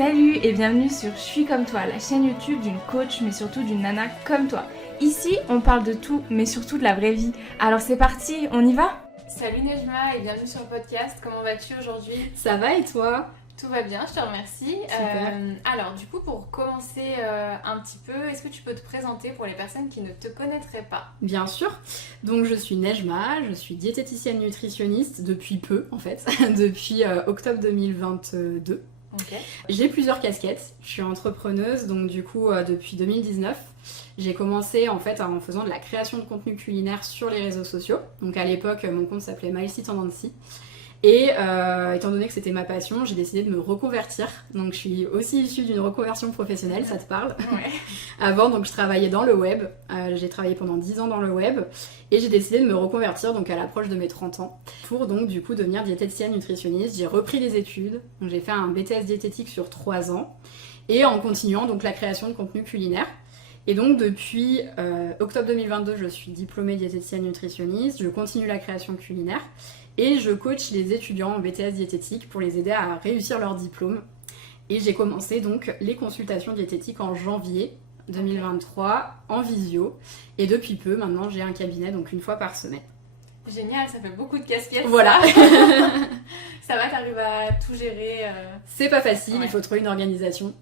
Salut et bienvenue sur Je suis comme toi, la chaîne YouTube d'une coach mais surtout d'une nana comme toi. Ici, on parle de tout mais surtout de la vraie vie. Alors c'est parti, on y va? Salut Nejma et bienvenue sur le podcast. Comment vas-tu aujourd'hui? Ça va et toi? Tout va bien, je te remercie. Alors du coup, pour commencer un petit peu, est-ce que tu peux te présenter pour les personnes qui ne te connaîtraient pas? Bien sûr. Donc je suis Nejma, je suis diététicienne nutritionniste depuis peu en fait, depuis octobre 2022. Okay. J'ai plusieurs casquettes, je suis entrepreneuse donc du coup depuis 2019. J'ai commencé en fait en faisant de la création de contenu culinaire sur les réseaux sociaux. Donc à l'époque mon compte s'appelait Maëlys Tendancy. Et étant donné que c'était ma passion, j'ai décidé de me reconvertir. Donc je suis aussi issue d'une reconversion professionnelle, ça te parle? Ouais. Avant, donc je travaillais dans le web. J'ai travaillé pendant 10 ans dans le web. Et j'ai décidé de me reconvertir donc à l'approche de mes 30 ans pour donc du coup devenir diététicienne nutritionniste. J'ai repris les études. Donc j'ai fait un BTS diététique sur 3 ans. Et en continuant donc la création de contenu culinaire. Et donc depuis octobre 2022, je suis diplômée diététicienne nutritionniste. Je continue la création culinaire. Et je coach les étudiants en BTS diététique pour les aider à réussir leur diplôme. Et j'ai commencé donc les consultations diététiques en janvier 2023 en visio. Et depuis peu, maintenant, j'ai un cabinet donc une fois par semaine. Génial, ça fait beaucoup de casquettes. Voilà. Ça va, t'arrives à tout gérer C'est pas facile, Ouais. il faut trouver une organisation.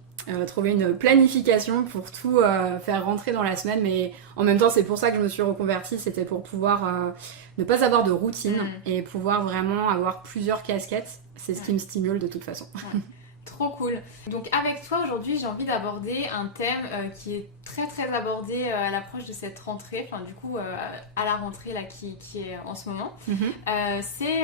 Trouver une planification pour tout faire rentrer dans la semaine, mais en même temps c'est pour ça que je me suis reconvertie, c'était pour pouvoir ne pas avoir de routine et pouvoir vraiment avoir plusieurs casquettes, c'est ce qui me stimule de toute façon. Ouais. Trop cool. Donc avec toi aujourd'hui j'ai envie d'aborder un thème qui est très abordé à l'approche de cette rentrée, enfin du coup à la rentrée là qui est en ce moment. C'est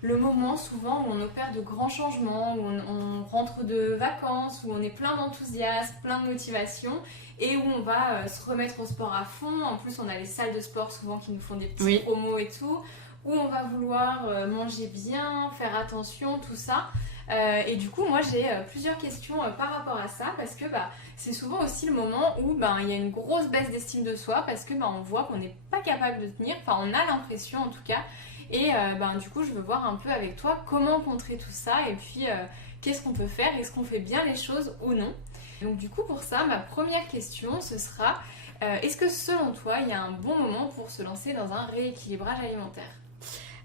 le moment souvent où on opère de grands changements, où on rentre de vacances, où on est plein d'enthousiasme, plein de motivation et où on va se remettre au sport à fond. En plus on a les salles de sport souvent qui nous font des petits promos et tout, où on va vouloir manger bien, faire attention, tout ça. Et du coup, moi j'ai plusieurs questions par rapport à ça parce que c'est souvent aussi le moment où il y a une grosse baisse d'estime de soi parce que on voit qu'on n'est pas capable de tenir, enfin on a l'impression en tout cas. Et du coup, je veux voir un peu avec toi comment contrer tout ça et puis qu'est-ce qu'on peut faire, est-ce qu'on fait bien les choses ou non. Donc du coup, pour ça, ma première question ce sera est-ce que selon toi, il y a un bon moment pour se lancer dans un rééquilibrage alimentaire?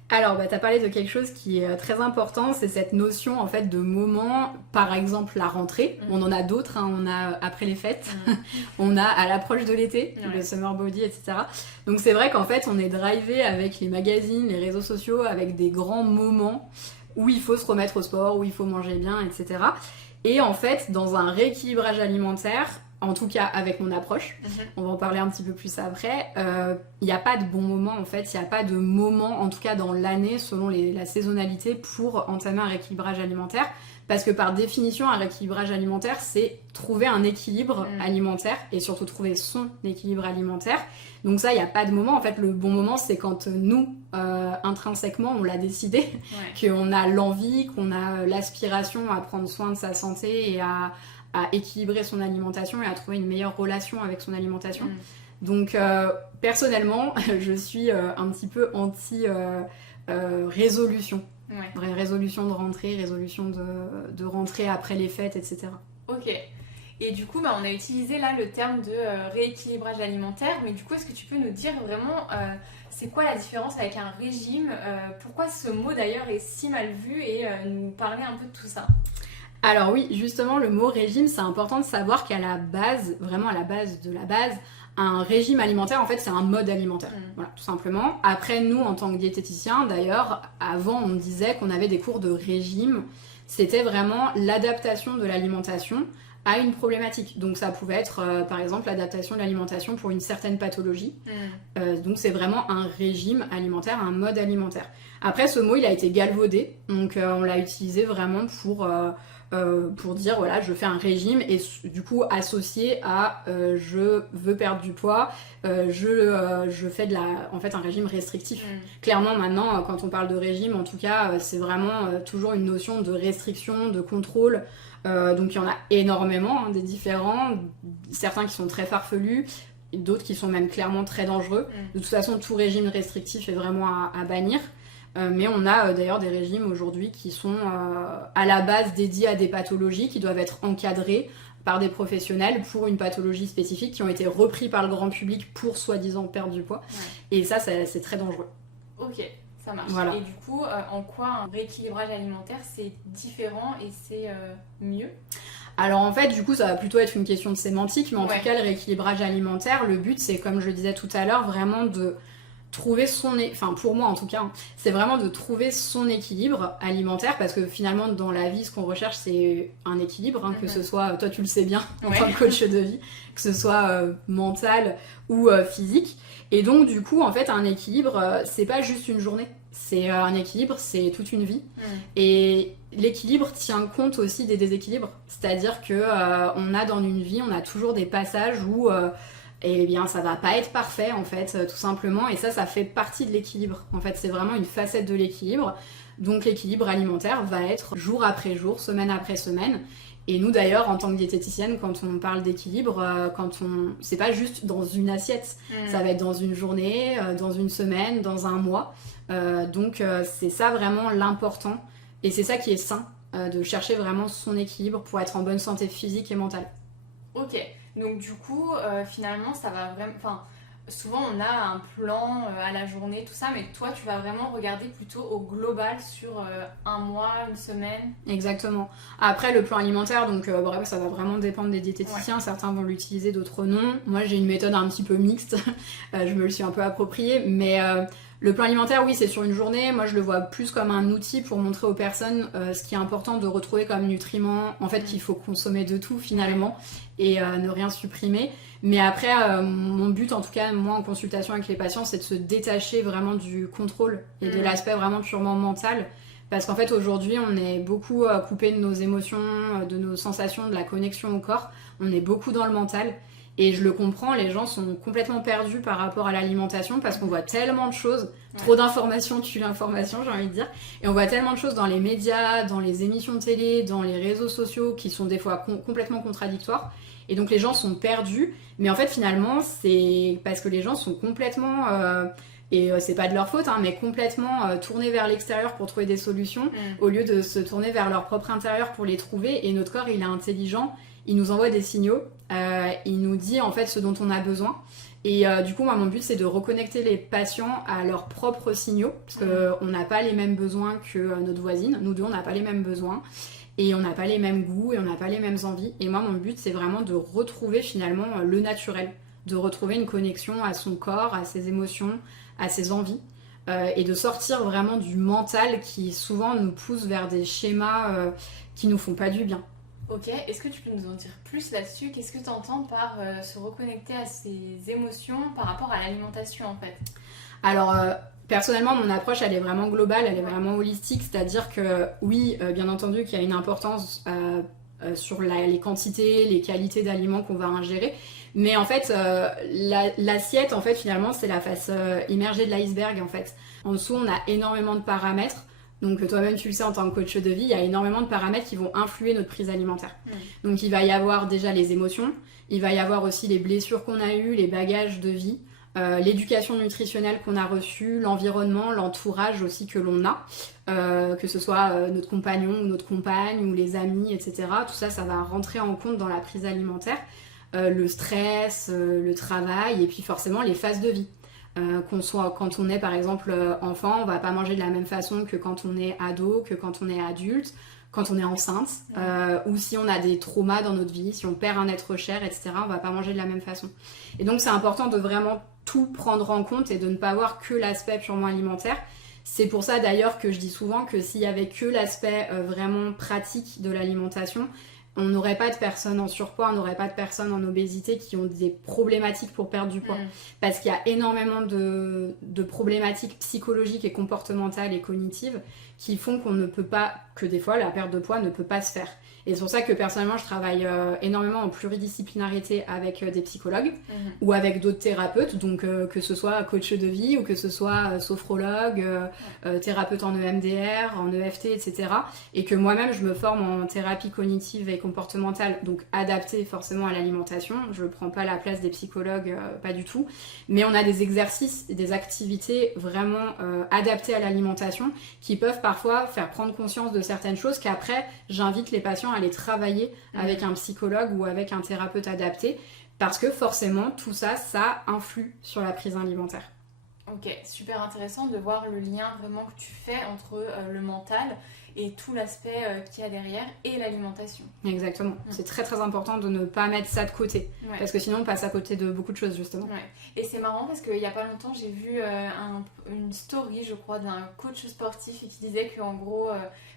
Alors, tu as parlé de quelque chose qui est très important, c'est cette notion en fait de moment, par exemple la rentrée. On en a d'autres, on a après les fêtes, on a à l'approche de l'été, le summer body, etc. Donc c'est vrai qu'en fait on est drivé avec les magazines, les réseaux sociaux, avec des grands moments où il faut se remettre au sport, où il faut manger bien, etc. Et en fait, dans un rééquilibrage alimentaire, en tout cas avec mon approche, on va en parler un petit peu plus après, il n'y a pas de bon moment en fait, il n'y a pas de moment en tout cas dans l'année selon la saisonnalité pour entamer un rééquilibrage alimentaire, parce que par définition un rééquilibrage alimentaire c'est trouver un équilibre alimentaire et surtout trouver son équilibre alimentaire. Donc ça il n'y a pas de moment, en fait le bon moment c'est quand nous intrinsèquement on l'a décidé, qu'on a l'envie, qu'on a l'aspiration à prendre soin de sa santé et à équilibrer son alimentation et à trouver une meilleure relation avec son alimentation. Donc personnellement, je suis un petit peu anti résolution. Résolution de rentrée, résolution de rentrée après les fêtes, etc. Ok. Et du coup, on a utilisé là le terme de rééquilibrage alimentaire, mais du coup, est-ce que tu peux nous dire vraiment c'est quoi la différence avec un régime? Pourquoi ce mot d'ailleurs est si mal vu et nous parler un peu de tout ça? Alors oui, justement, le mot régime, c'est important de savoir qu'à la base, vraiment à la base de la base, un régime alimentaire, en fait, c'est un mode alimentaire. Voilà, tout simplement. Après, nous, en tant que diététiciens, d'ailleurs, avant, on disait qu'on avait des cours de régime. C'était vraiment l'adaptation de l'alimentation à une problématique. Donc ça pouvait être, par exemple, l'adaptation de l'alimentation pour une certaine pathologie. Donc c'est vraiment un régime alimentaire, un mode alimentaire. Après, ce mot, il a été galvaudé. Donc on l'a utilisé vraiment pour dire voilà je fais un régime et du coup associé à je veux perdre du poids, je fais en fait un régime restrictif. Clairement maintenant quand on parle de régime en tout cas c'est vraiment toujours une notion de restriction, de contrôle. Donc il y en a énormément des différents, certains qui sont très farfelus, d'autres qui sont même clairement très dangereux. De toute façon tout régime restrictif est vraiment à bannir. Mais on a d'ailleurs des régimes aujourd'hui qui sont à la base dédiés à des pathologies qui doivent être encadrées par des professionnels pour une pathologie spécifique qui ont été repris par le grand public pour soi-disant perdre du poids. Ouais. Et ça, c'est très dangereux. Ok, ça marche. Voilà. Et du coup, en quoi un rééquilibrage alimentaire, c'est différent et c'est mieux ? Alors en fait, du coup, ça va plutôt être une question de sémantique, mais en tout cas, le rééquilibrage alimentaire, le but, c'est, comme je le disais tout à l'heure, vraiment de trouver enfin pour moi en tout cas, hein, c'est vraiment de trouver son équilibre alimentaire, parce que finalement dans la vie ce qu'on recherche c'est un équilibre, hein, que ce soit, toi tu le sais bien en tant que coach de vie, que ce soit mental ou physique, et donc du coup en fait un équilibre c'est pas juste une journée, c'est un équilibre, c'est toute une vie, et l'équilibre tient compte aussi des déséquilibres, c'est-à-dire que on a dans une vie, on a toujours des passages où eh bien ça va pas être parfait en fait, tout simplement, et ça fait partie de l'équilibre. En fait, c'est vraiment une facette de l'équilibre. Donc l'équilibre alimentaire va être jour après jour, semaine après semaine. Et nous d'ailleurs, en tant que diététicienne, quand on parle d'équilibre, c'est pas juste dans une assiette, ça va être dans une journée, dans une semaine, dans un mois. Donc c'est ça vraiment l'important, et c'est ça qui est sain, de chercher vraiment son équilibre pour être en bonne santé physique et mentale. Ok. Donc du coup, finalement, ça va vraiment... Enfin, souvent, on a un plan à la journée, tout ça, mais toi, tu vas vraiment regarder plutôt au global sur un mois, une semaine. Exactement. Après, le plan alimentaire, donc bref, ça va vraiment dépendre des diététiciens. Certains vont l'utiliser, d'autres non. Moi, j'ai une méthode un petit peu mixte. Je me le suis un peu appropriée, mais... Le plan alimentaire, oui, c'est sur une journée. Moi, je le vois plus comme un outil pour montrer aux personnes ce qui est important de retrouver comme nutriments. En fait, qu'il faut consommer de tout, finalement, et ne rien supprimer. Mais après, mon but, en tout cas, moi, en consultation avec les patients, c'est de se détacher vraiment du contrôle et de l'aspect vraiment purement mental. Parce qu'en fait, aujourd'hui, on est beaucoup coupé de nos émotions, de nos sensations, de la connexion au corps. On est beaucoup dans le mental. Et je le comprends, les gens sont complètement perdus par rapport à l'alimentation parce qu'on voit tellement de choses, trop d'informations tue l'information, j'ai envie de dire. Et on voit tellement de choses dans les médias, dans les émissions de télé, dans les réseaux sociaux qui sont des fois complètement contradictoires. Et donc les gens sont perdus, mais en fait finalement c'est parce que les gens sont complètement... Et c'est pas de leur faute, hein, mais complètement tournés vers l'extérieur pour trouver des solutions, au lieu de se tourner vers leur propre intérieur pour les trouver. Et notre corps, il est intelligent, il nous envoie des signaux, il nous dit en fait ce dont on a besoin. Et du coup, moi, mon but, c'est de reconnecter les patients à leurs propres signaux, parce qu'on n'a pas les mêmes besoins que notre voisine. Nous deux, on n'a pas les mêmes besoins, et on n'a pas les mêmes goûts, et on n'a pas les mêmes envies. Et moi, mon but, c'est vraiment de retrouver finalement le naturel, de retrouver une connexion à son corps, à ses émotions, à ses envies, et de sortir vraiment du mental qui souvent nous pousse vers des schémas qui nous font pas du bien. Ok, est-ce que tu peux nous en dire plus là-dessus ? Qu'est-ce que tu entends par se reconnecter à ses émotions par rapport à l'alimentation en fait ? Alors, personnellement, mon approche, elle est vraiment globale, elle est vraiment holistique, c'est-à-dire que oui, bien entendu qu'il y a une importance sur les quantités, les qualités d'aliments qu'on va ingérer, mais en fait, l'assiette, en fait, finalement, c'est la face immergée de l'iceberg, en fait. En dessous, on a énormément de paramètres. Donc toi-même tu le sais en tant que coach de vie, il y a énormément de paramètres qui vont influer notre prise alimentaire. Donc il va y avoir déjà les émotions, il va y avoir aussi les blessures qu'on a eues, les bagages de vie, l'éducation nutritionnelle qu'on a reçue, l'environnement, l'entourage aussi que l'on a, que ce soit notre compagnon ou notre compagne ou les amis, etc. Tout ça, ça va rentrer en compte dans la prise alimentaire. Le stress, le travail et puis forcément les phases de vie. Quand on est par exemple enfant, on va pas manger de la même façon que quand on est ado, que quand on est adulte, quand on est enceinte, ou si on a des traumas dans notre vie, si on perd un être cher, etc., on va pas manger de la même façon. Et donc c'est important de vraiment tout prendre en compte et de ne pas voir que l'aspect purement alimentaire. C'est pour ça d'ailleurs que je dis souvent que s'il y avait que l'aspect vraiment pratique de l'alimentation, on n'aurait pas de personnes en surpoids, on n'aurait pas de personnes en obésité qui ont des problématiques pour perdre du poids. Parce qu'il y a énormément de problématiques psychologiques et comportementales et cognitives qui font qu'on ne peut pas, que des fois la perte de poids ne peut pas se faire. Et c'est pour ça que personnellement, je travaille énormément en pluridisciplinarité avec des psychologues ou avec d'autres thérapeutes, donc que ce soit coach de vie ou que ce soit sophrologue, thérapeute en EMDR, en EFT, etc. Et que moi-même, je me forme en thérapie cognitive et comportementale, donc adaptée forcément à l'alimentation. Je ne prends pas la place des psychologues, pas du tout. Mais on a des exercices et des activités vraiment adaptées à l'alimentation qui peuvent parfois faire prendre conscience de certaines choses qu'après, j'invite les patients à les travailler avec un psychologue ou avec un thérapeute adapté parce que forcément, tout ça, ça influe sur la prise alimentaire. Ok, super intéressant de voir le lien vraiment que tu fais entre le mental et tout l'aspect qu'il y a derrière et l'alimentation. Exactement, c'est très très important de ne pas mettre ça de côté parce que sinon on passe à côté de beaucoup de choses justement. Et c'est marrant parce qu'il n'y a pas longtemps j'ai vu une story je crois d'un coach sportif qui disait qu'en gros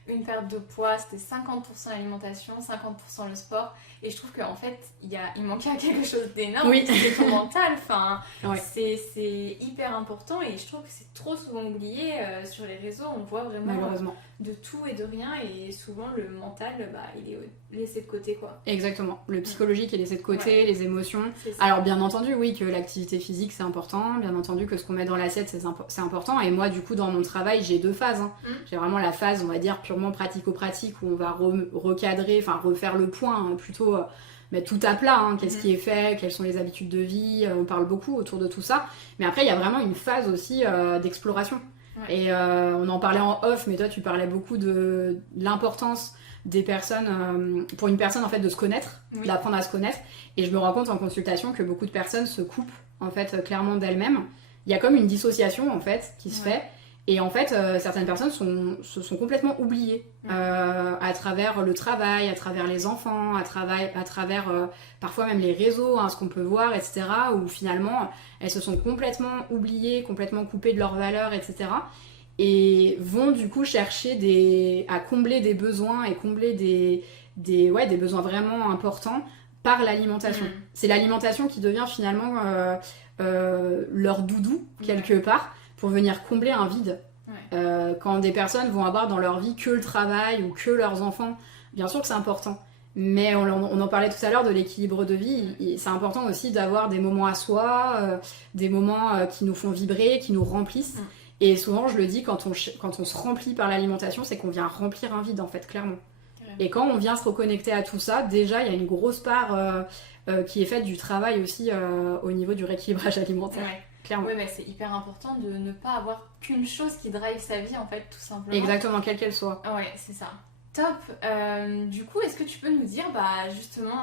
une perte de poids c'était 50% l'alimentation, 50% le sport et je trouve qu'en fait il manquait quelque chose d'énorme, c'est ton mental, enfin, c'est hyper important et je trouve que c'est trop souvent oublié sur les réseaux, on voit vraiment de tout et de rien et souvent le mental il est laissé de côté quoi. Exactement, le psychologique est laissé de côté, les émotions. Alors bien entendu oui que l'activité physique c'est important, bien entendu que ce qu'on met dans l'assiette c'est important et moi du coup dans mon travail j'ai deux phases. J'ai vraiment la phase on va dire purement pratico-pratique où on va recadrer, enfin refaire le point plutôt mettre tout à plat, qu'est-ce qui est fait, quelles sont les habitudes de vie, on parle beaucoup autour de tout ça, mais après il y a vraiment une phase aussi d'exploration. Et on en parlait en off, mais toi tu parlais beaucoup de l'importance des personnes, pour une personne en fait de se connaître, d'apprendre à se connaître, et je me rends compte en consultation que beaucoup de personnes se coupent en fait clairement d'elles-mêmes. Il y a comme une dissociation en fait qui se fait, et en fait certaines personnes se sont complètement oubliées à travers le travail, à travers les enfants, à travers parfois même les réseaux, ce qu'on peut voir, etc. où finalement elles se sont complètement oubliées, complètement coupées de leurs valeurs, etc. et vont du coup chercher à combler des besoins et combler des besoins vraiment importants par l'alimentation. C'est l'alimentation qui devient finalement leur doudou quelque part pour venir combler un vide. Quand des personnes vont avoir dans leur vie que le travail ou que leurs enfants, bien sûr que c'est important. Mais on en parlait tout à l'heure de l'équilibre de vie, c'est important aussi d'avoir des moments à soi, des moments qui nous font vibrer, qui nous remplissent. Et souvent je le dis, quand on se remplit par l'alimentation, c'est qu'on vient remplir un vide en fait, clairement. Et quand on vient se reconnecter à tout ça, déjà il y a une grosse part qui est faite du travail aussi au niveau du rééquilibrage alimentaire. Clairement. Oui, mais c'est hyper important de ne pas avoir qu'une chose qui drive sa vie en fait, tout simplement. Exactement, quelle qu'elle soit. Ouais, c'est ça. Top. Du coup, est-ce que tu peux nous dire, justement,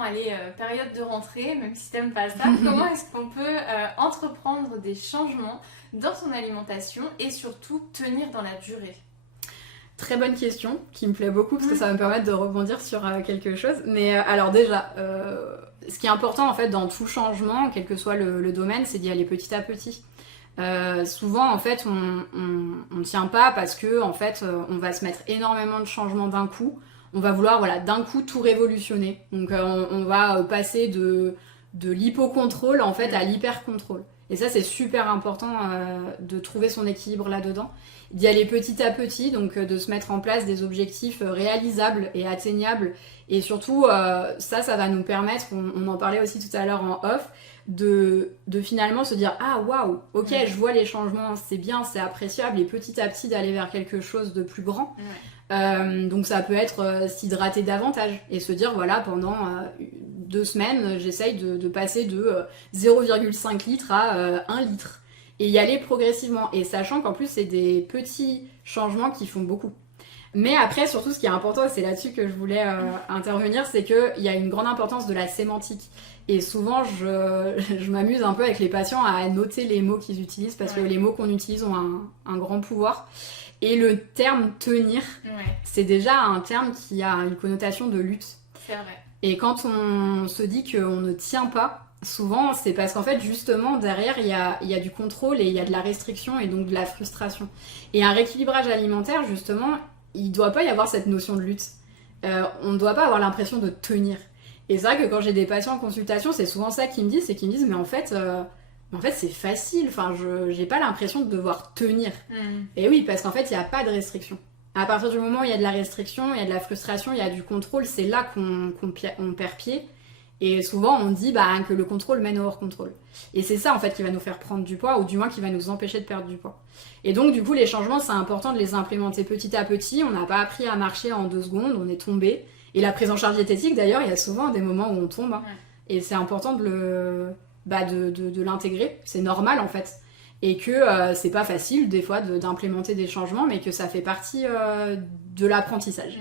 période de rentrée, même si t'aimes pas ça, comment est-ce qu'on peut entreprendre des changements dans son alimentation et surtout tenir dans la durée? Très bonne question, qui me plaît beaucoup parce que ça va me permettre de rebondir sur quelque chose. Mais alors déjà, ce qui est important en fait dans tout changement, quel que soit le domaine, c'est d'y aller petit à petit. Souvent en fait on tient pas parce que en fait on va se mettre énormément de changements d'un coup, on va vouloir d'un coup tout révolutionner, donc on va passer de l'hypocontrôle en fait à l'hypercontrôle, et ça c'est super important de trouver son équilibre là-dedans, d'y aller petit à petit, donc de se mettre en place des objectifs réalisables et atteignables, et surtout ça va nous permettre, on en parlait aussi tout à l'heure en off, de finalement se dire ah waouh, ok, je vois les changements, c'est bien, c'est appréciable, et petit à petit d'aller vers quelque chose de plus grand. Donc ça peut être s'hydrater davantage et se dire voilà, pendant 2 semaines j'essaye de passer de 0,5 litres à 1 litre et y aller progressivement, et sachant qu'en plus c'est des petits changements qui font beaucoup. Mais après, surtout, ce qui est important, et c'est là-dessus que je voulais intervenir, c'est qu'il y a une grande importance de la sémantique. Et souvent, je m'amuse un peu avec les patients à noter les mots qu'ils utilisent, parce que les mots qu'on utilise ont un grand pouvoir. Et le terme « tenir », c'est déjà un terme qui a une connotation de lutte. C'est vrai. Et quand on se dit qu'on ne tient pas, souvent, c'est parce qu'en fait, justement, derrière, il y a du contrôle et il y a de la restriction et donc de la frustration. Et un rééquilibrage alimentaire, justement, il ne doit pas y avoir cette notion de lutte. On ne doit pas avoir l'impression de tenir. Et c'est vrai que quand j'ai des patients en consultation, c'est souvent ça qu'ils me disent, c'est qu'ils me disent mais en fait c'est facile, enfin, j'ai pas l'impression de devoir tenir. Et oui, parce qu'en fait il n'y a pas de restriction. À partir du moment où il y a de la restriction, il y a de la frustration, il y a du contrôle, c'est là qu'on perd pied. Et souvent, on dit que le contrôle mène au hors-contrôle. Et c'est ça, en fait, qui va nous faire prendre du poids, ou du moins qui va nous empêcher de perdre du poids. Et donc, du coup, les changements, c'est important de les implémenter petit à petit. On n'a pas appris à marcher en 2 secondes, on est tombé. Et la prise en charge diététique, d'ailleurs, il y a souvent des moments où on tombe. Hein. Ouais. Et c'est important de l'intégrer. C'est normal, en fait. Et que c'est pas facile, des fois, d'implémenter des changements, mais que ça fait partie de l'apprentissage.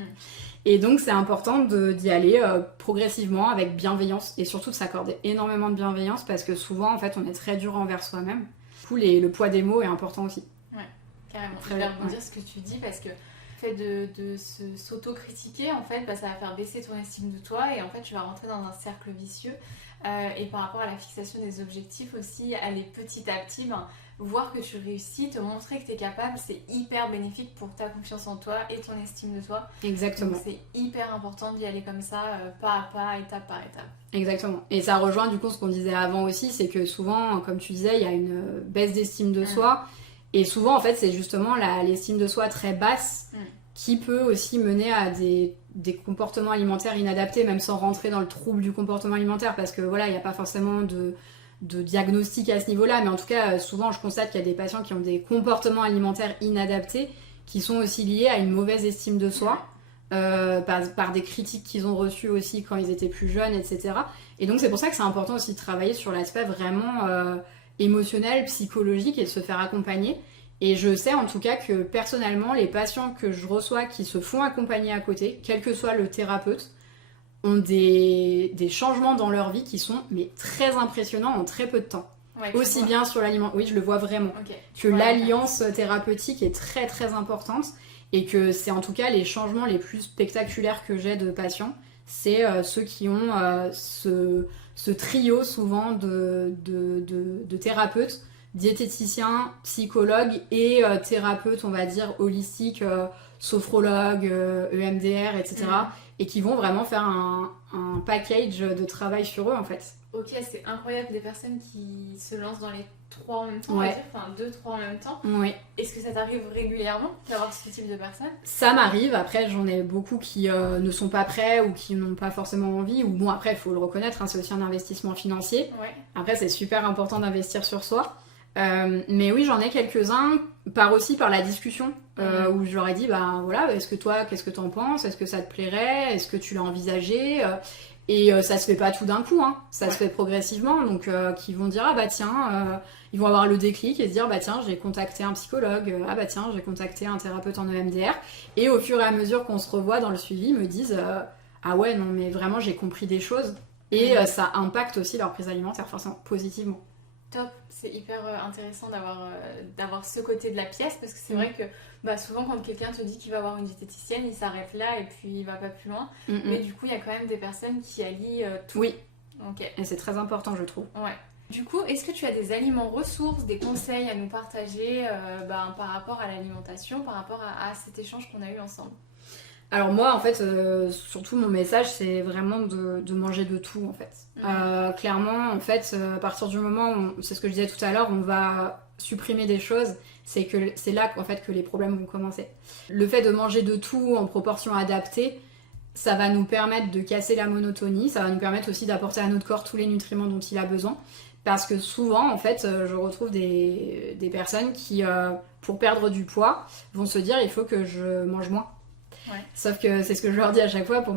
Et donc, c'est important d'y aller progressivement, avec bienveillance, et surtout de s'accorder énormément de bienveillance, parce que souvent, en fait, on est très dur envers soi-même. Du coup, le poids des mots est important aussi. Ouais, carrément. Je vais rebondir ce que tu dis, parce que le fait de s'auto-critiquer, en fait, ça va faire baisser ton estime de toi, et en fait, tu vas rentrer dans un cercle vicieux. Et par rapport à la fixation des objectifs aussi, aller petit à petit, voir que tu réussis, te montrer que tu es capable, c'est hyper bénéfique pour ta confiance en toi et ton estime de toi. Exactement. Donc c'est hyper important d'y aller comme ça, pas à pas, étape par étape. Exactement. Et ça rejoint du coup ce qu'on disait avant aussi, c'est que souvent, comme tu disais, il y a une baisse d'estime de soi. Et souvent, en fait, c'est justement l'estime de soi très basse qui peut aussi mener à des comportements alimentaires inadaptés, même sans rentrer dans le trouble du comportement alimentaire, parce que voilà, il n'y a pas forcément de diagnostic à ce niveau-là, mais en tout cas, souvent, je constate qu'il y a des patients qui ont des comportements alimentaires inadaptés, qui sont aussi liés à une mauvaise estime de soi, par des critiques qu'ils ont reçues aussi quand ils étaient plus jeunes, etc. Et donc, c'est pour ça que c'est important aussi de travailler sur l'aspect vraiment émotionnel, psychologique, et de se faire accompagner. Et je sais en tout cas que personnellement, les patients que je reçois qui se font accompagner à côté, quel que soit le thérapeute, ont des changements dans leur vie qui sont très impressionnants en très peu de temps. Ouais, aussi bien sur l'aliment, oui, je le vois vraiment, que l'alliance thérapeutique est très très importante, et que c'est en tout cas les changements les plus spectaculaires que j'ai de patients, c'est ceux qui ont ce trio souvent de thérapeutes, diététiciens, psychologues et thérapeutes, on va dire, holistiques, sophrologues, EMDR, etc. Et qui vont vraiment faire un package de travail sur eux, en fait. Ok, c'est incroyable, des personnes qui se lancent dans les 3 en même temps, ouais. Enfin 2-3 en même temps. Oui. Est-ce que ça t'arrive régulièrement d'avoir ce type de personnes ? Ça m'arrive, après j'en ai beaucoup qui ne sont pas prêts ou qui n'ont pas forcément envie, ou bon après il faut le reconnaître, hein, c'est aussi un investissement financier. Ouais. Après c'est super important d'investir sur soi. Mais oui, j'en ai quelques-uns, aussi par la discussion, où je leur ai dit, voilà, est-ce que toi, qu'est-ce que t'en penses ? Est-ce que ça te plairait ? Est-ce que tu l'as envisagé ? Et ça se fait pas tout d'un coup, hein. Ça se fait progressivement, donc qui vont dire, ils vont avoir le déclic et se dire, tiens, j'ai contacté un psychologue, tiens, j'ai contacté un thérapeute en EMDR, et au fur et à mesure qu'on se revoit dans le suivi, ils me disent, ah ouais, non, mais vraiment, j'ai compris des choses, et ça impacte aussi leur prise alimentaire, forcément, positivement. Top, c'est hyper intéressant d'avoir ce côté de la pièce, parce que c'est vrai que souvent quand quelqu'un te dit qu'il va voir une diététicienne, il s'arrête là et puis il va pas plus loin. Mais du coup, il y a quand même des personnes qui allient tout. Oui, okay. Et c'est très important, je trouve. Ouais. Du coup, est-ce que tu as des aliments ressources, des conseils à nous partager par rapport à l'alimentation, par rapport à cet échange qu'on a eu ensemble ? Alors moi, en fait, surtout mon message, c'est vraiment de manger de tout, en fait. Clairement, en fait, à partir du moment où, c'est ce que je disais tout à l'heure, on va supprimer des choses, c'est là en fait, que les problèmes vont commencer. Le fait de manger de tout en proportion adaptée, ça va nous permettre de casser la monotonie, ça va nous permettre aussi d'apporter à notre corps tous les nutriments dont il a besoin. Parce que souvent, en fait, je retrouve des personnes qui, pour perdre du poids, vont se dire, il faut que je mange moins. Ouais. Sauf que c'est ce que je leur dis à chaque fois, pour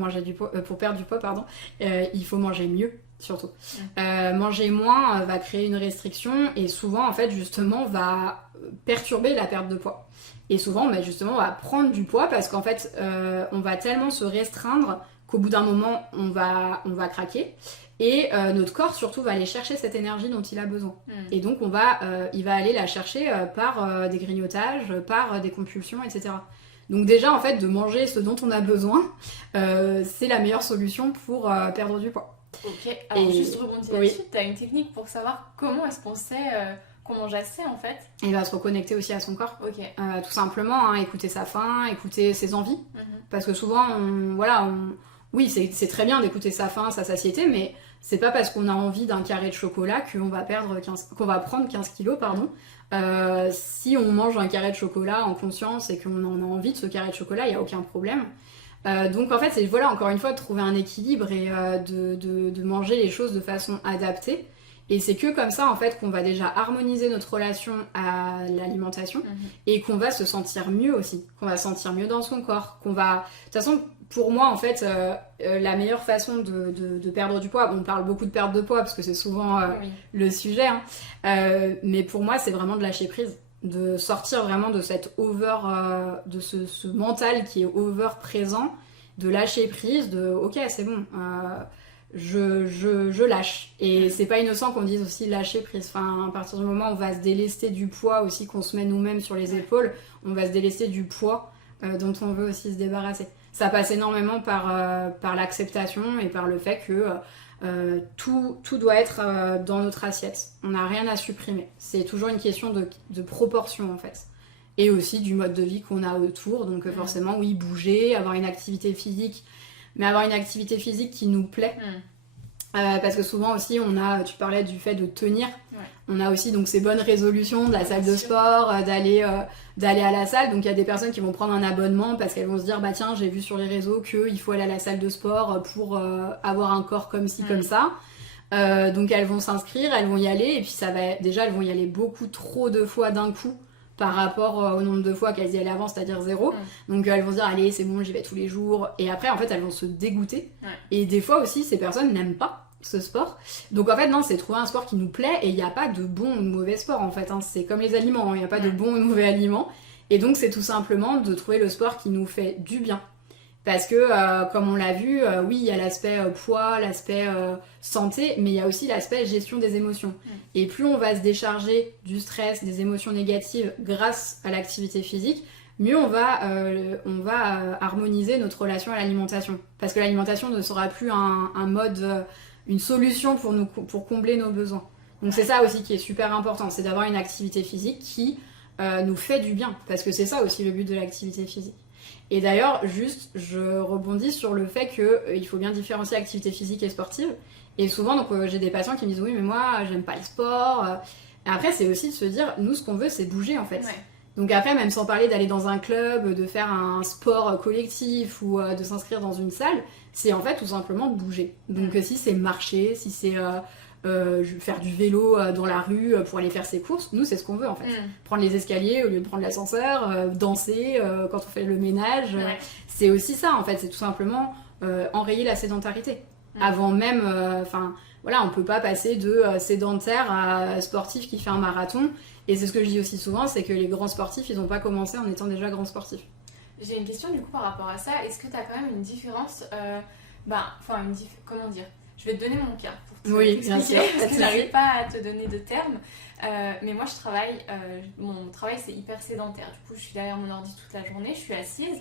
perdre du poids, il faut manger mieux, surtout. Manger moins va créer une restriction et souvent, en fait, justement, va perturber la perte de poids. Et souvent, justement, on va prendre du poids parce qu'en fait, on va tellement se restreindre qu'au bout d'un moment, on va craquer. Et notre corps, surtout, va aller chercher cette énergie dont il a besoin. Et donc, il va aller la chercher par des grignotages, par des compulsions, etc. Donc déjà, en fait, de manger ce dont on a besoin, c'est la meilleure solution pour perdre du poids. Ok, alors juste rebondir là-dessus, tu as une technique pour savoir comment est-ce qu'on sait qu'on mange assez, en fait ? Et se reconnecter aussi à son corps. Ok. Tout simplement, écouter sa faim, écouter ses envies. Parce que souvent, on oui, c'est très bien d'écouter sa faim, sa satiété, mais c'est pas parce qu'on a envie d'un carré de chocolat qu'on va prendre 15 kilos, pardon. Si on mange un carré de chocolat en conscience et qu'on en a envie de ce carré de chocolat, il n'y a aucun problème. Donc en fait, c'est voilà, encore une fois, de trouver un équilibre et de manger les choses de façon adaptée. Et c'est que comme ça, en fait, qu'on va déjà harmoniser notre relation à l'alimentation et qu'on va se sentir mieux aussi, qu'on va se sentir mieux dans son corps, qu'on va... De toute façon, pour moi, en fait, la meilleure façon de perdre du poids, on parle beaucoup de perte de poids parce que c'est souvent le sujet, hein, mais pour moi, c'est vraiment de lâcher prise, de sortir vraiment de cette de ce mental qui est over présent, de lâcher prise, de ok, c'est bon, je lâche. Et c'est pas innocent qu'on dise aussi lâcher prise. Enfin, à partir du moment où on va se délester du poids aussi qu'on se met nous-mêmes sur les épaules, on va se délester du poids dont on veut aussi se débarrasser. Ça passe énormément par l'acceptation et par le fait que tout doit être dans notre assiette. On n'a rien à supprimer. C'est toujours une question de proportion en fait. Et aussi du mode de vie qu'on a autour. Donc forcément, oui, bouger, avoir une activité physique, mais avoir une activité physique qui nous plaît. Parce que souvent aussi, tu parlais du fait de tenir. On a aussi donc ces bonnes résolutions de la salle de sport, d'aller à la salle. Donc il y a des personnes qui vont prendre un abonnement parce qu'elles vont se dire bah tiens, j'ai vu sur les réseaux qu'il faut aller à la salle de sport pour avoir un corps comme ci, comme ça. Donc elles vont s'inscrire, elles vont y aller et puis elles vont y aller beaucoup trop de fois d'un coup par rapport au nombre de fois qu'elles y allaient avant, c'est-à-dire 0. Donc elles vont se dire allez c'est bon, j'y vais tous les jours. Et après en fait elles vont se dégoûter. Et des fois aussi ces personnes n'aiment pas ce sport. Donc en fait non, c'est trouver un sport qui nous plaît et il n'y a pas de bon ou de mauvais sport en fait, hein. C'est comme les aliments, il n'y a pas de bon ou de mauvais aliments. Et donc c'est tout simplement de trouver le sport qui nous fait du bien. Parce que comme on l'a vu, oui il y a l'aspect poids, l'aspect santé, mais il y a aussi l'aspect gestion des émotions. Et plus on va se décharger du stress, des émotions négatives grâce à l'activité physique, mieux on va harmoniser notre relation à l'alimentation. Parce que l'alimentation ne sera plus un mode... une solution pour combler nos besoins. Donc c'est ça aussi qui est super important, c'est d'avoir une activité physique qui nous fait du bien, parce que c'est ça aussi le but de l'activité physique. Et d'ailleurs, juste, je rebondis sur le fait qu'il faut bien différencier activité physique et sportive. Et souvent, donc, j'ai des patients qui me disent oui, mais moi, j'aime pas le sport. Et après, c'est aussi de se dire, nous, ce qu'on veut, c'est bouger en fait. Donc après, même sans parler d'aller dans un club, de faire un sport collectif ou de s'inscrire dans une salle, c'est en fait tout simplement de bouger. Donc si c'est marcher, si c'est faire du vélo dans la rue pour aller faire ses courses, nous c'est ce qu'on veut en fait. Prendre les escaliers au lieu de prendre l'ascenseur, danser quand on fait le ménage, c'est aussi ça en fait, c'est tout simplement enrayer la sédentarité. Avant même, voilà, on peut pas passer de sédentaire à sportif qui fait un marathon. Et c'est ce que je dis aussi souvent, c'est que les grands sportifs, ils n'ont pas commencé en étant déjà grands sportifs. J'ai une question du coup par rapport à ça. Est-ce que tu as quand même une différence comment dire? Je vais te donner mon cas pour te expliquer, parce que j'arrive pas à te donner de termes. Mais moi je travaille, mon travail c'est hyper sédentaire. Du coup je suis derrière mon ordi toute la journée, je suis assise.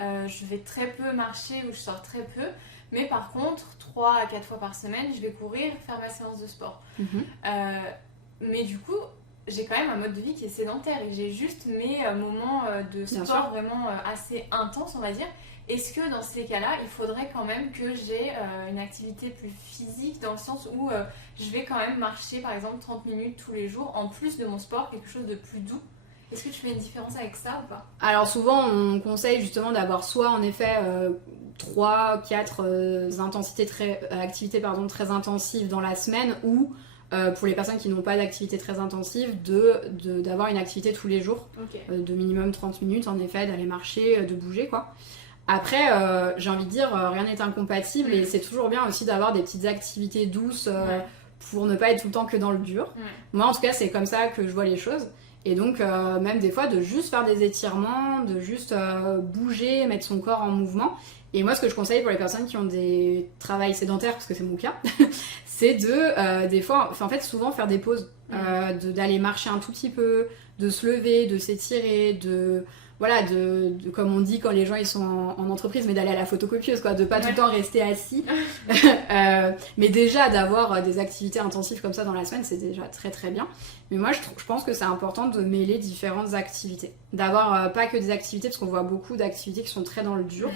Je vais très peu marcher ou je sors très peu. Mais par contre, 3 à 4 fois par semaine, je vais courir, faire ma séance de sport. Mais du coup... j'ai quand même un mode de vie qui est sédentaire et j'ai juste mes moments de sport vraiment assez intenses, on va dire. Est-ce que dans ces cas-là, il faudrait quand même que j'ai une activité plus physique dans le sens où je vais quand même marcher par exemple 30 minutes tous les jours en plus de mon sport, quelque chose de plus doux? Est-ce que tu fais une différence avec ça ou pas? Alors souvent on conseille justement d'avoir soit en effet 3-4 activités très intensives dans la semaine ou pour les personnes qui n'ont pas d'activité très intensive, d'avoir une activité tous les jours, de minimum 30 minutes en effet, d'aller marcher, de bouger quoi. Après, j'ai envie de dire, rien n'est incompatible et c'est toujours bien aussi d'avoir des petites activités douces pour ne pas être tout le temps que dans le dur. Moi en tout cas c'est comme ça que je vois les choses. Et donc même des fois de juste faire des étirements, de juste bouger, mettre son corps en mouvement. Et moi ce que je conseille pour les personnes qui ont des travails sédentaires, parce que c'est mon cas, c'est des fois, en fait souvent faire des pauses, d'aller marcher un tout petit peu, de se lever, de s'étirer, comme on dit quand les gens ils sont en entreprise, mais d'aller à la photocopieuse, quoi, de pas tout le temps rester assis. Mais déjà d'avoir des activités intensives comme ça dans la semaine, c'est déjà très très bien. Mais moi je pense que c'est important de mêler différentes activités, d'avoir pas que des activités, parce qu'on voit beaucoup d'activités qui sont très dans le dur.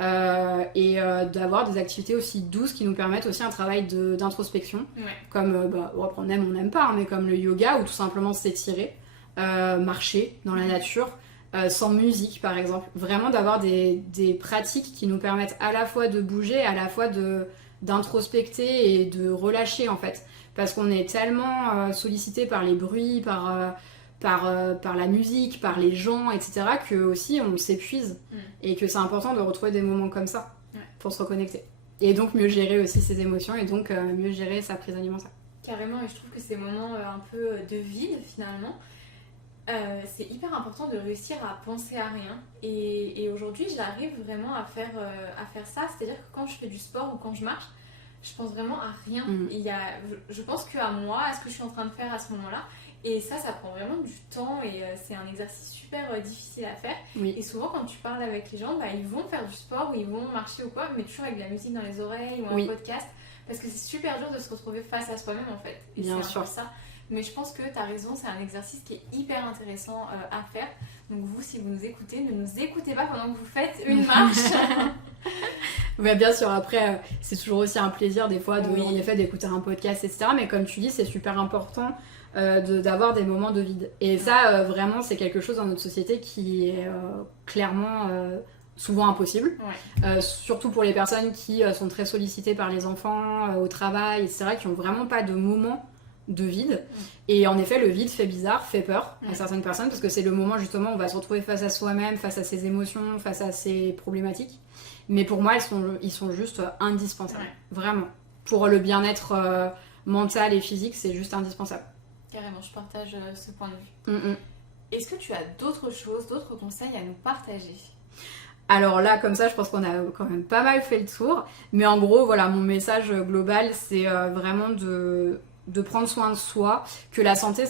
et d'avoir des activités aussi douces qui nous permettent aussi un travail d'introspection, comme on aime, on n'aime pas, hein, mais comme le yoga ou tout simplement s'étirer, marcher dans la nature, sans musique par exemple. Vraiment d'avoir des pratiques qui nous permettent à la fois de bouger, à la fois d'introspecter et de relâcher en fait. Parce qu'on est tellement sollicité par les bruits, par la musique, par les gens, etc., que aussi on s'épuise et que c'est important de retrouver des moments comme ça pour se reconnecter. Et donc mieux gérer aussi ses émotions et donc mieux gérer sa prise alimentaire. Carrément, et je trouve que ces moments un peu de vide finalement, c'est hyper important de réussir à penser à rien. Et aujourd'hui, j'arrive vraiment à faire ça, c'est-à-dire que quand je fais du sport ou quand je marche, je pense vraiment à rien. Je pense qu'à moi, à ce que je suis en train de faire à ce moment-là. Et ça prend vraiment du temps et c'est un exercice super difficile à faire. Et souvent, quand tu parles avec les gens, ils vont faire du sport ou ils vont marcher ou quoi, mais toujours avec de la musique dans les oreilles ou un podcast. Parce que c'est super dur de se retrouver face à soi-même en fait. Et bien c'est sûr. un peu ça. Mais je pense que tu as raison, c'est un exercice qui est hyper intéressant à faire. Donc vous, si vous nous écoutez, ne nous écoutez pas pendant que vous faites une marche. Ouais, bien sûr, après, c'est toujours aussi un plaisir des fois en effet, d'écouter un podcast, etc. Mais comme tu dis, c'est super important d'avoir des moments de vide. Et ça, vraiment, c'est quelque chose dans notre société qui est clairement souvent impossible. Surtout pour les personnes qui sont très sollicitées par les enfants, au travail, etc., qui n'ont vraiment pas de moment de vide. Et en effet, le vide fait bizarre, fait peur à certaines personnes, parce que c'est le moment justement où on va se retrouver face à soi-même, face à ses émotions, face à ses problématiques. Mais pour moi, ils sont juste indispensables. Vraiment. Pour le bien-être mental et physique, c'est juste indispensable. Carrément, je partage ce point de vue. Est-ce que tu as d'autres choses, d'autres conseils à nous partager ? Alors là, comme ça, je pense qu'on a quand même pas mal fait le tour. Mais en gros, voilà, mon message global, c'est vraiment de prendre soin de soi, que la santé,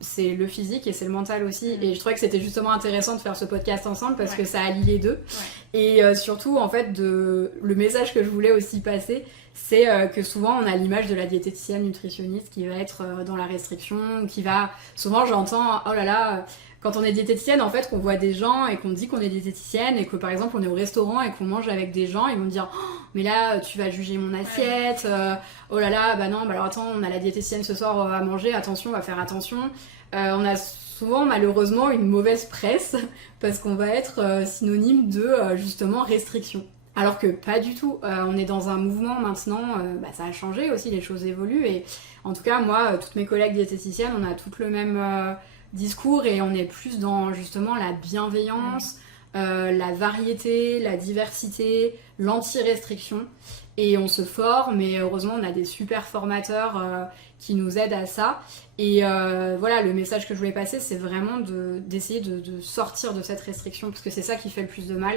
c'est le physique et c'est le mental aussi. Et je trouvais que c'était justement intéressant de faire ce podcast ensemble parce que ça allie les deux. Et surtout, en fait, le message que je voulais aussi passer, c'est que souvent on a l'image de la diététicienne nutritionniste qui va être dans la restriction, qui va... Souvent j'entends, oh là là, quand on est diététicienne, en fait, qu'on voit des gens et qu'on dit qu'on est diététicienne et que par exemple on est au restaurant et qu'on mange avec des gens, ils vont dire oh, mais là tu vas juger mon assiette, oh là là, bah non, bah alors attends, on a la diététicienne ce soir à manger, attention, on va faire attention. On a souvent malheureusement une mauvaise presse parce qu'on va être synonyme de justement restriction. Alors que pas du tout, on est dans un mouvement maintenant, ça a changé aussi, les choses évoluent et en tout cas moi, toutes mes collègues diététiciennes, on a toutes le même discours et on est plus dans justement la bienveillance, la variété, la diversité, l'anti-restriction et on se forme et heureusement on a des super formateurs qui nous aident à ça et voilà, le message que je voulais passer c'est vraiment d'essayer de sortir de cette restriction parce que c'est ça qui fait le plus de mal.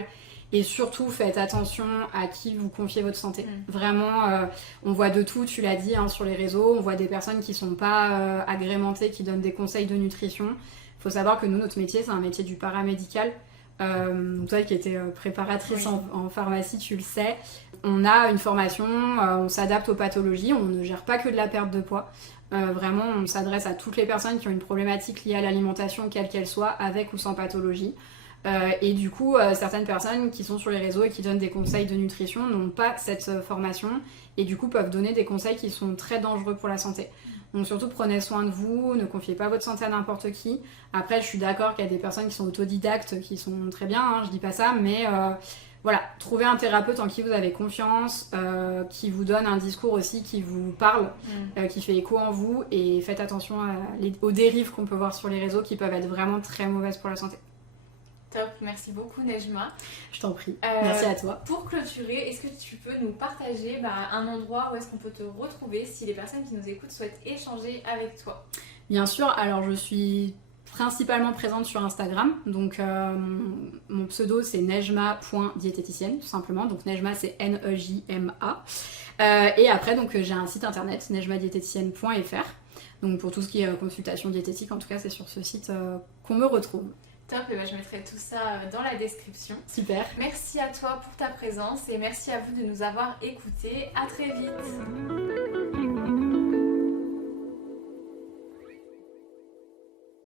Et surtout, faites attention à qui vous confiez votre santé. Vraiment, on voit de tout, tu l'as dit, hein, sur les réseaux. On voit des personnes qui sont pas agrémentées, qui donnent des conseils de nutrition. Il faut savoir que nous, notre métier, c'est un métier du paramédical. Toi qui étais préparatrice en pharmacie, tu le sais. On a une formation, on s'adapte aux pathologies. On ne gère pas que de la perte de poids. Vraiment, on s'adresse à toutes les personnes qui ont une problématique liée à l'alimentation, quelle qu'elle soit, avec ou sans pathologie. Et du coup, certaines personnes qui sont sur les réseaux et qui donnent des conseils de nutrition n'ont pas cette formation et du coup peuvent donner des conseils qui sont très dangereux pour la santé. Donc surtout prenez soin de vous, ne confiez pas votre santé à n'importe qui. Après, je suis d'accord qu'il y a des personnes qui sont autodidactes qui sont très bien, hein, je dis pas ça, mais voilà, trouvez un thérapeute en qui vous avez confiance, qui vous donne un discours aussi qui vous parle, qui fait écho en vous et faites attention aux dérives qu'on peut voir sur les réseaux qui peuvent être vraiment très mauvaises pour la santé. Top, merci beaucoup Nejma. Je t'en prie, merci à toi. Pour clôturer, est-ce que tu peux nous partager un endroit où est-ce qu'on peut te retrouver si les personnes qui nous écoutent souhaitent échanger avec toi ? Bien sûr, alors je suis principalement présente sur Instagram, donc mon pseudo c'est nejma.diététicienne tout simplement, donc Nejma c'est Nejma. Et après donc j'ai un site internet nejmadiététicienne.fr, donc pour tout ce qui est consultation diététique en tout cas c'est sur ce site qu'on me retrouve. Top, et je mettrai tout ça dans la description. Super. Merci à toi pour ta présence et merci à vous de nous avoir écoutés. À très vite.